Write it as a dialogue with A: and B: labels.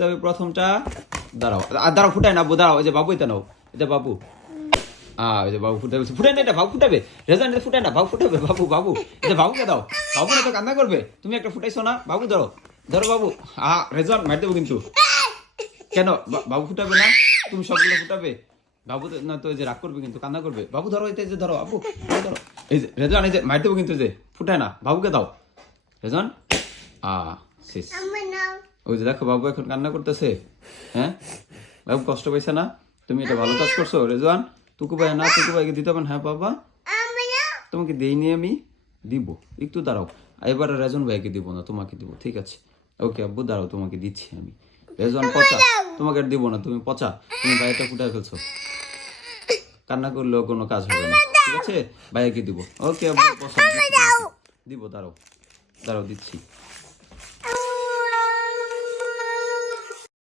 A: ফুটাবে প্রথমটা। দাঁড়াও, আর দাঁড়াও, ফুটাই না দাঁড়াও, এই যে বাবু, এটা নাও এটা বাবু। আহ ওই যে বাবু ফুটাবে ফুটাই না এটা বাবু ফুটাবে রেজান এটা ফুটাই না, বাবু ফুটাবে, বাবু বাবু এটা বাবুকে দাও, বাবু না তো কান্না করবে, তুমি একটা ফুটাইছো না, বাবু ধরো ধরো বাবু, আ রেজান মার দেবো কিন্তু। কেন বাবু ফুটাবে না, তুমি সবগুলো ফুটাবে, বাবু না তো যে রাগ করবে কিন্তু, কান্না করবে, বাবু ধরো এই যে ধরো বাবু ধরো, এই যে রেজান এই যে মার দেবো কিন্তু যে, ফুটায় না, বাবুকে দাও রেজান আ শেষ ওই যে দেখো বাবু এখন কান্না করতেছে। হ্যাঁ? বাবু কষ্ট পাইছে না? তুমি এটা ভালো কাজ করছ রেজওয়ান? টুকু ভাই না টুকু ভাইকে দিতে হবে না হ্যাঁ বাবা? তোমাকে দেইনি আমি দিব। একটু দাঁড়াও। এবার রেজন ভাইকে দিব না তোমাকে দিব ঠিক আছে? ওকে আব্বু দাঁড়াও তোমাকে দিচ্ছি আমি। রেজন পচা। তোমাকে আর দিব না তুমি পচা। তুমি ভাইটা ফুটায় ফেলছো। কান্না করলেও কোনো কাজ হবে না ঠিক আছে? ভাইয়াকে দিব। ওকে আব্বু দিব দাঁড়াও। দাঁড়াও দিচ্ছি।